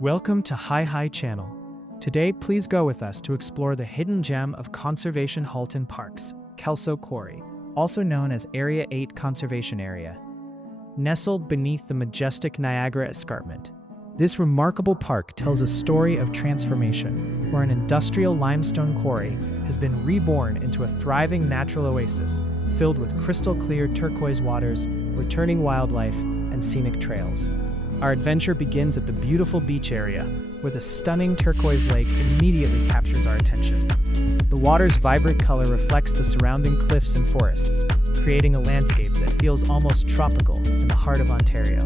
Welcome to Hi Channel. Today, please go with us to explore the hidden gem of Conservation Halton Park's Kelso Quarry, also known as Area 8 Conservation Area. Nestled beneath the majestic Niagara Escarpment, this remarkable park tells a story of transformation, where an industrial limestone quarry has been reborn into a thriving natural oasis filled with crystal-clear turquoise waters, returning wildlife, and scenic trails. Our adventure begins at the beautiful beach area, where the stunning turquoise lake immediately captures our attention. The water's vibrant color reflects the surrounding cliffs and forests, creating a landscape that feels almost tropical in the heart of Ontario.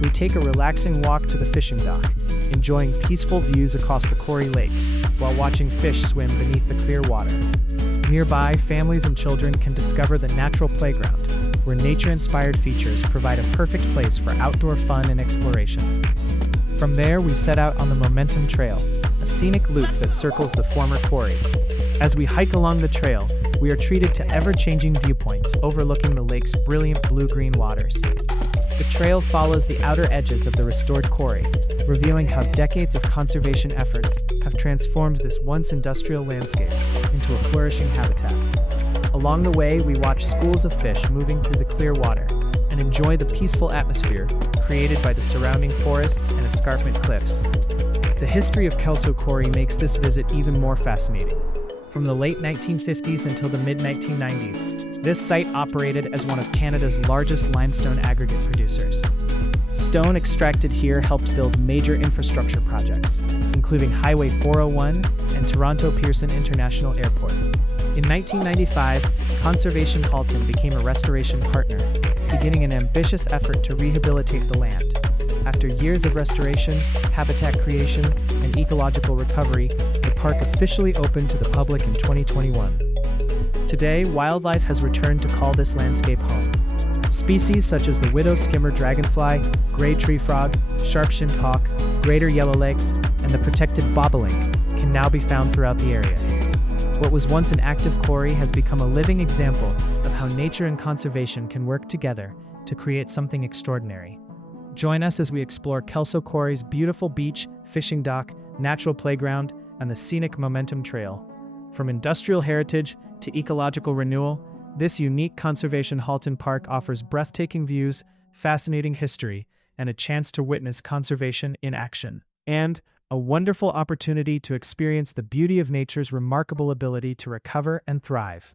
We take a relaxing walk to the fishing dock, enjoying peaceful views across the Quarry Lake, while watching fish swim beneath the clear water. Nearby, families and children can discover the natural playground, where nature-inspired features provide a perfect place for outdoor fun and exploration. From there, we set out on the Momentum Trail, a scenic loop that circles the former quarry. As we hike along the trail, we are treated to ever-changing viewpoints overlooking the lake's brilliant blue-green waters. The trail follows the outer edges of the restored quarry, revealing how decades of conservation efforts have transformed this once industrial landscape into a flourishing habitat. Along the way, we watch schools of fish moving through the clear water and enjoy the peaceful atmosphere created by the surrounding forests and escarpment cliffs. The history of Kelso Quarry makes this visit even more fascinating. From the late 1950s until the mid-1990s, this site operated as one of Canada's largest limestone aggregate producers. Stone extracted here helped build major infrastructure projects, including Highway 401 and Toronto Pearson International Airport. In 1995, Conservation Halton became a restoration partner, beginning an ambitious effort to rehabilitate the land. After years of restoration, habitat creation, and ecological recovery, the park officially opened to the public in 2021. Today, wildlife has returned to call this landscape home. Species such as the widow skimmer dragonfly, gray tree frog, sharp-shinned hawk, greater yellowlegs, and the protected bobolink can now be found throughout the area. What was once an active quarry has become a living example of how nature and conservation can work together to create something extraordinary. Join us as we explore Kelso Quarry's beautiful beach, fishing dock, natural playground, and the scenic Momentum Trail. From industrial heritage to ecological renewal, this unique Conservation Halton Park offers breathtaking views, fascinating history, and a chance to witness conservation in action. And a wonderful opportunity to experience the beauty of nature's remarkable ability to recover and thrive.